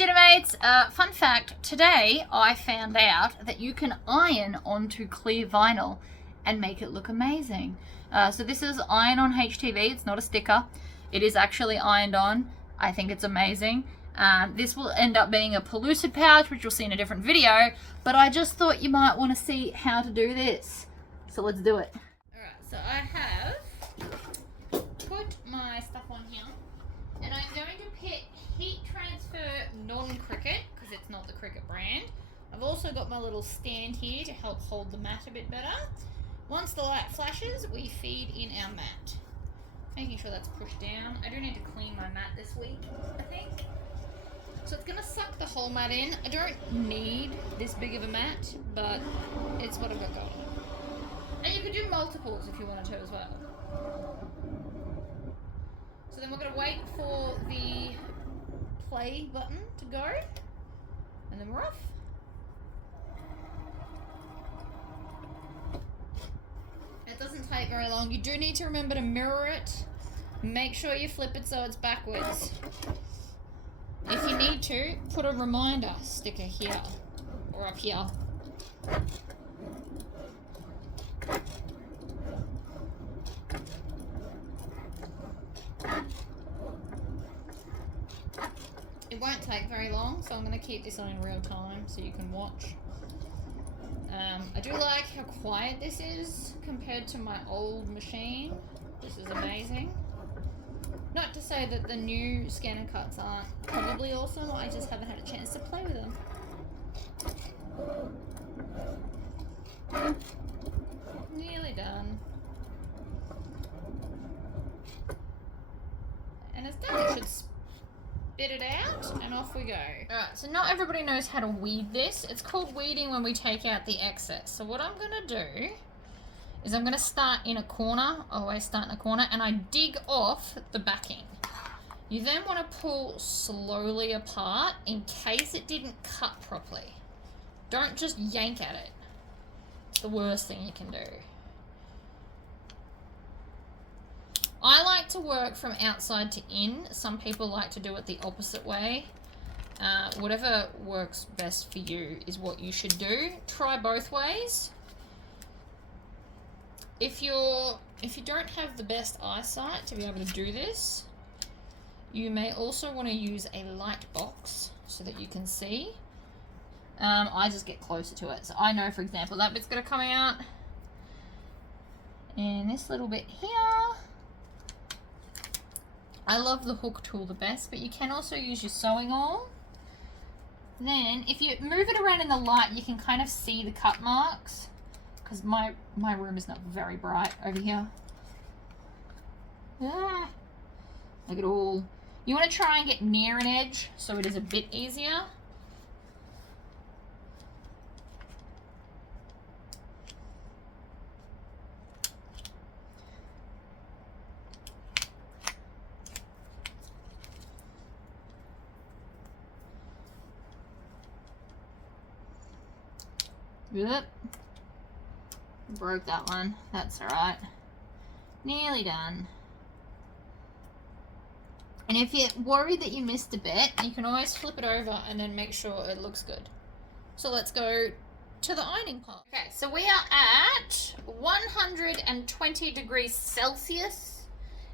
Legitimates, fun fact, today I found out that you can iron onto clear vinyl and make it look amazing. So this is iron on HTV, it's not a sticker. It is actually ironed on. I think it's amazing. This will end up being a pellucid pouch, which you'll see in a different video, but I just thought you might want to see how to do this. So let's do it. Alright, so I have put my stuff on here, and I'm going to pick Heat Transfer Non-Cricket, because it's not the Cricket brand. I've also got my little stand here to help hold the mat a bit better. Once the light flashes, we feed in our mat. Making sure that's pushed down. I do need to clean my mat this week, I think. So it's going to suck the whole mat in. I don't need this big of a mat, but it's what I've got going. And you could do multiples if you wanted to as well. So then we're going to wait for the play button to go, and then we're off. It doesn't take very long. You do need to remember to mirror it. Make sure you flip it so it's backwards. If you need to, put a reminder sticker here or up here. It won't take very long, so I'm going to keep this on in real time so you can watch. I do like how quiet this is compared to my old machine. This is amazing. Not to say that the new scanner cuts aren't probably awesome, I just haven't had a chance to play with them. Nearly done. And it's done. It should spit it out, and off we go. Alright, so not everybody knows how to weed this. It's called weeding when we take out the excess. So what I'm going to do is I'm going to start in a corner. I always start in a corner, and I dig off the backing. You then want to pull slowly apart in case it didn't cut properly. Don't just yank at it. It's the worst thing you can do. I like to work from outside to in. Some people like to do it the opposite way. Whatever works best for you is what you should do. Try both ways. If you don't have the best eyesight to be able to do this, you may also want to use a light box so that you can see. I just get closer to it. So I know, for example, that bit's going to come out. And this little bit here. I love the hook tool the best, but you can also use your sewing awl. Then, if you move it around in the light, you can kind of see the cut marks. Because my room is not very bright over here. Ah, look at all. You want to try and get near an edge so it is a bit easier. Yep. Broke that one. That's alright. Nearly done. And if you're worried that you missed a bit, you can always flip it over and then make sure it looks good. So let's go to the ironing pot. Okay, so we are at 120 degrees Celsius,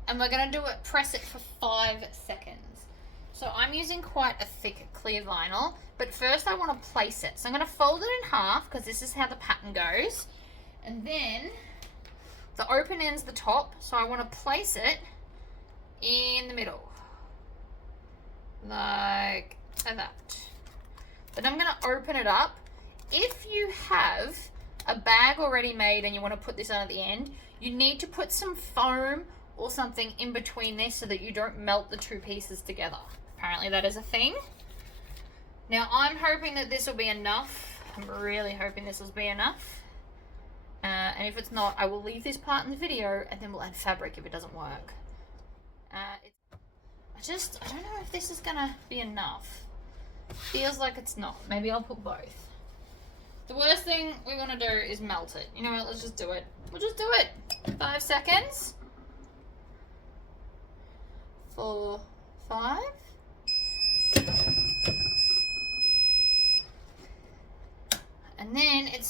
and we're going to press it for 5 seconds. So I'm using quite a thick clear vinyl, but first I want to place it. So I'm going to fold it in half because this is how the pattern goes. And then the open end's the top, so I want to place it in the middle. Like that. Then I'm going to open it up. If you have a bag already made and you want to put this on at the end, you need to put some foam or something in between this so that you don't melt the two pieces together. Apparently that is a thing. Now I'm hoping that this will be enough. I'm really hoping this will be enough. And if it's not, I will leave this part in the video and then we'll add fabric if it doesn't work. I don't know if this is gonna be enough. Feels like it's not. Maybe I'll put both. The worst thing we want to do is melt it. You know what, let's just do it. We'll just do it. 5 seconds. 4, 5.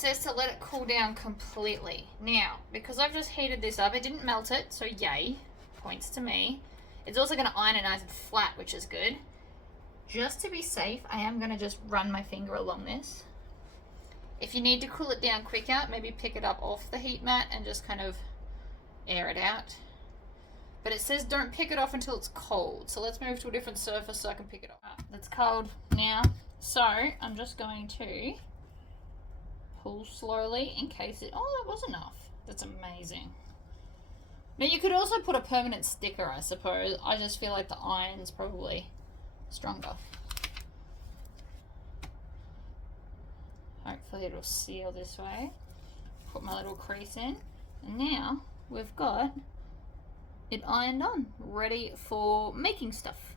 says to let it cool down completely. Now, because I've just heated this up, it didn't melt it, so yay, points to me. It's also going to iron it nice and flat, which is good. Just to be safe, I am going to just run my finger along this. If you need to cool it down quicker, maybe pick it up off the heat mat and just kind of air it out. But it says don't pick it off until it's cold. So let's move to a different surface so I can pick it up. It's cold now. So I'm just going to pull slowly in case it... Oh, that was enough. That's amazing. Now you could also put a permanent sticker, I suppose. I just feel like the iron's probably stronger. Hopefully it'll seal this way. Put my little crease in. And now we've got it ironed on, ready for making stuff.